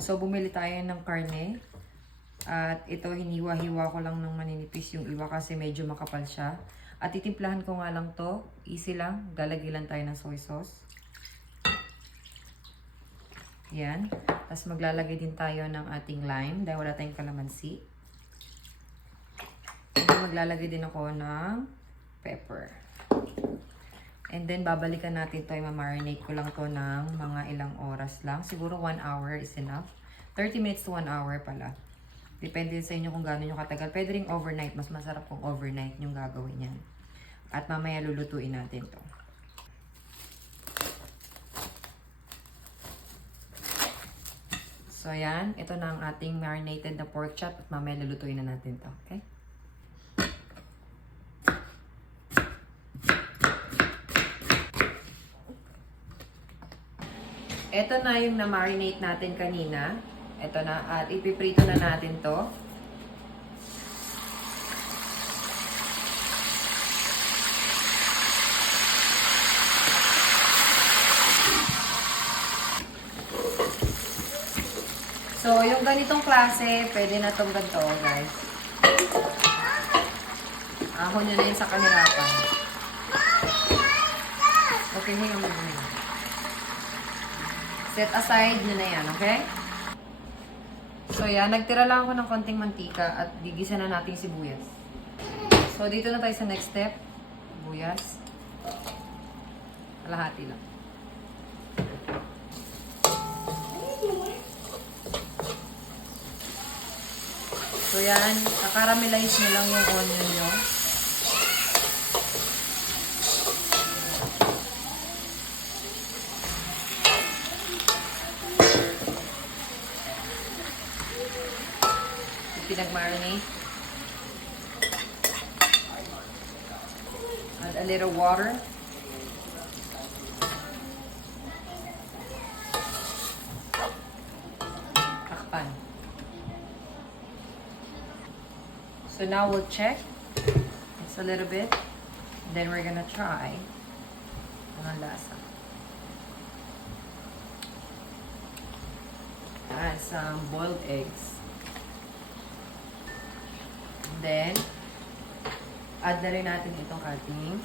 So, bumili tayo ng karne. At ito, hiniwa-hiwa ko lang ng maninipis yung iwa kasi medyo makapal siya. At titimplahan ko nga lang to. Easy lang. Lalagay lang tayo ng soy sauce. Yan. Tapos maglalagay din tayo ng ating lime dahil wala tayong kalamansi. And maglalagay din ako ng pepper. And then, babalikan natin to. I-marinate ko lang to ng mga ilang oras lang. Siguro 1 hour is enough. 30 minutes to 1 hour pala. Depende sa inyo kung gano'n yung katagal. Pwede rin overnight. Mas masarap kung overnight yung gagawin yan. At mamaya lulutuin natin to. So, ayan. Ito na ang ating marinated na pork chop. At mamaya lulutuin na natin to. Okay? Ito na yung na-marinate natin kanina. Ito na. At ipiprito na natin to. So, yung ganitong klase, pwede na itong ganito, guys. Ahon nyo na yun sa kahirapan. Okay, hinga mo na. Set aside nyo na yan, okay? So, yan. Nagtira lang ako ng konting mantika at gigisa na natin sibuyas. So, dito na tayo sa next step. Sibuyas. Kalahati lang. So, yan. Nakaramelize nyo lang yung onion nyo. Pinag-marinate. Add a little water. Takpan. So now we'll check. It's a little bit. Then we're gonna try ang lasa. Add some boiled eggs. Then, add na rin natin itong ating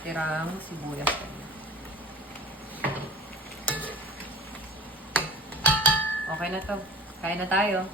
tirang sibuyas. Okay na to. Kain na tayo.